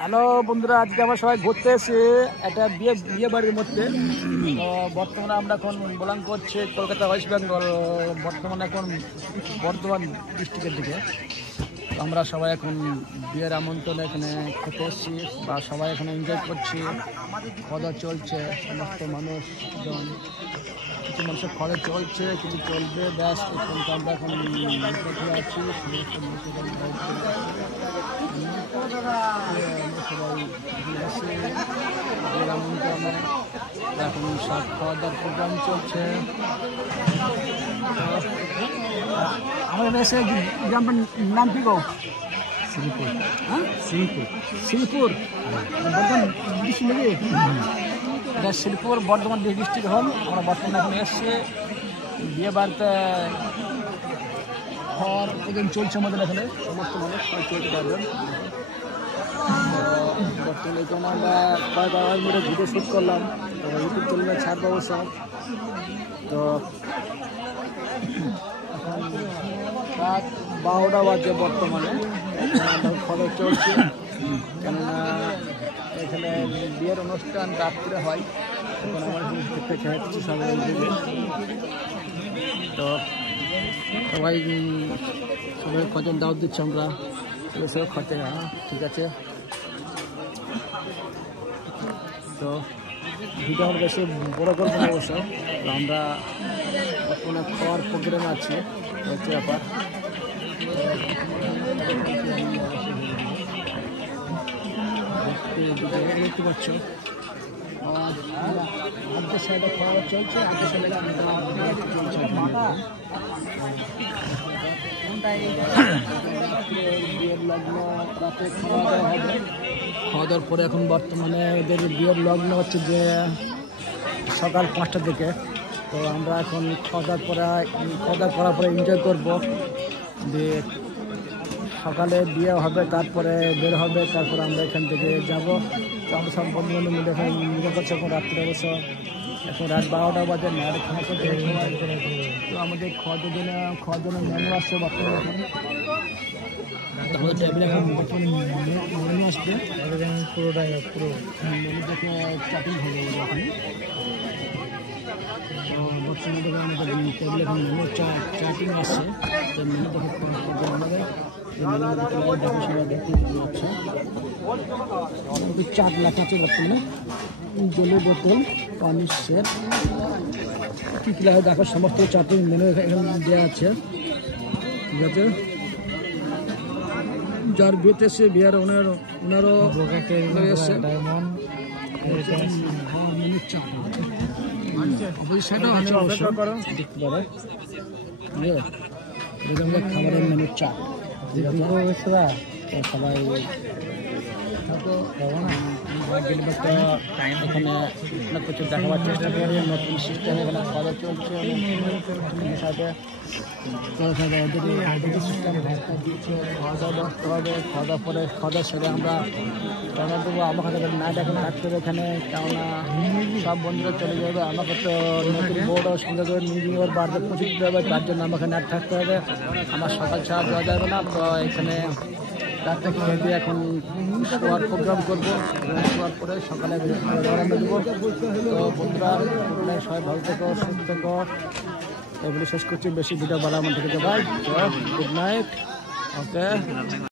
Hello বন্ধুরা, আজকে আমরা সবাই ঘুরতে এসে একটা বিয়ে বাড়ির মধ্যে। তো বর্তমানে আমরা এখন বোলাং করছি কলকাতা ওয়েস্ট বেঙ্গল, বর্তমানে এখন বর্ধমান ডিস্ট্রিক্টের দিকে। তো আমরা সবাই এখন বিয়ের আমন্ত্রণে এখানে খেতে এসেছি বা সবাই এখানে এনজয় করছি। খাওয়া চলছে, সমস্ত মানুষজন, কিছু মানুষের খাওয়া চলছে, কিছু চলবে, ব্যাস কিন্তু আমরা এখন আছি। এখন সব খাওয়া দাওয়ার প্রোগ্রাম চলছে। আমাদের এসে গ্রামটার নাম কি গো? শ্রীপুর। হ্যাঁ, শ্রীপুর। শ্রীপুর বর্ধমান ডিস্ট্রিক্ট নাকি? এটা শ্রীপুর বর্ধমান ডিস্ট্রিক্ট হল। আমরা বর্তমানে এখন এসছে বিয়ে বাড়িতে। ঘর প্রোগ্রাম চলছে আমাদের এখানে, সমস্ত মানুষ সবাই চলতে পারবেন। বর্তমানে এখানে আমরা কয়েক আওয়াজ মিলে ভিডিও শ্যুট করলাম, তো ইউটিউব চ্যানেলে ছাড়বো সব। তো এখন রাত 12টা বাজে বর্তমানে, খবর চলছে। কেননা এখানে বিয়ের অনুষ্ঠান রাত্রে হয়, এখন আমার দেখতে চাইছি সবাই। তো সবাই কজন দাওয়াত দিচ্ছে, আমরা সবাই খাতে। হ্যাঁ, ঠিক আছে। তো ভিডিও আমরা বেশি বড় করবো না অবশ্য। তো আমরা কোনো খাওয়ার প্রোগ্রামে আছি, হচ্ছে ব্যাপার। দেখতে পাচ্ছ আজকের সাইডে খাওয়া চলছে, আজকের সাইডে বিয়ের লগ্ন রাতে খাওয়া দাওয়া হবে। খাওয়া দাওয়ার পরে এখন বর্তমানে এদের বিয়ের লগ্ন হচ্ছে যে সকাল 5টা থেকে। তো আমরা এখন খাওয়া দাওয়া করার পরে এনজয় করবো। দিয়ে সকালে বিয়ে হবে, তারপরে বের হবে, তারপরে আমরা এখান থেকে যাব। তো আমরা সব বন্ধু বান্ধব মিলে এখানে এনজয় করছি। এখন রাত্রে অবশ্য এখন রাত 12টা বাজে, মেয়ের খাওয়া করতে। তো আমাদের খাওয়ার জন্য মেনু আসছে বর্তমানে। এখন আমাদের টেবিলে এখন মেনু আসবে, পুরো মেনু দেখে চাটিং হবে এখন। তো বর্তমানে আমাদের টেবিলে এখন মেনু চাটিং আসছে। তো মেনু দেখে আমাদের চাট লেখা আছে বর্তমানে। জলের বোতল, পানির সেট, কী কী লেখা দেখো, সমস্ত চাটিং মেনু এখানে দেওয়া আছে। ঠিক আছে। যার বিয়েতে এসে বিয়ার ওনারও এসছে মেনু চাট। সেটাও আছে অবশ্য, দেখতে পারে। খাবারের মেনু চাট সবাই এখানে অনেক কিছু দেখাবার চেষ্টা করি। নতুন সিস্টেম এখানে খাওয়া চলছে সাথে সিস্টেম দিচ্ছে। খাওয়া দাওয়া করতে হবে, খাওয়া দাওয়া পরে খাওয়া সেরে আমরা রওনা দেবো। আমাকে নাইট এখন থাকতে হবে এখানে, কেননা সব বন্ধুরা চলে যাবে। আমাকে তো নতুন বোর্ড সুন্দর করে মিউজিক বাড়বে পৌঁছে দিতে হবে, তার জন্য আমাকে নাইট থাকতে হবে। আমার সকাল ছাড়া দেওয়া যাবে না। তো এখানে রাত্রে খেয়ে দিয়ে এখন শোয়ার প্রোগ্রাম করবো। শোয়ার পরে সকালে রওনা দেবো। তো বন্ধুরা সবাই ভালো থেকো, সুস্থ থেকো। এগুলি শেষ করছি, বেশি ভিডিও বাড়া আমার থেকে। ভাই গুড নাইট, ওকে।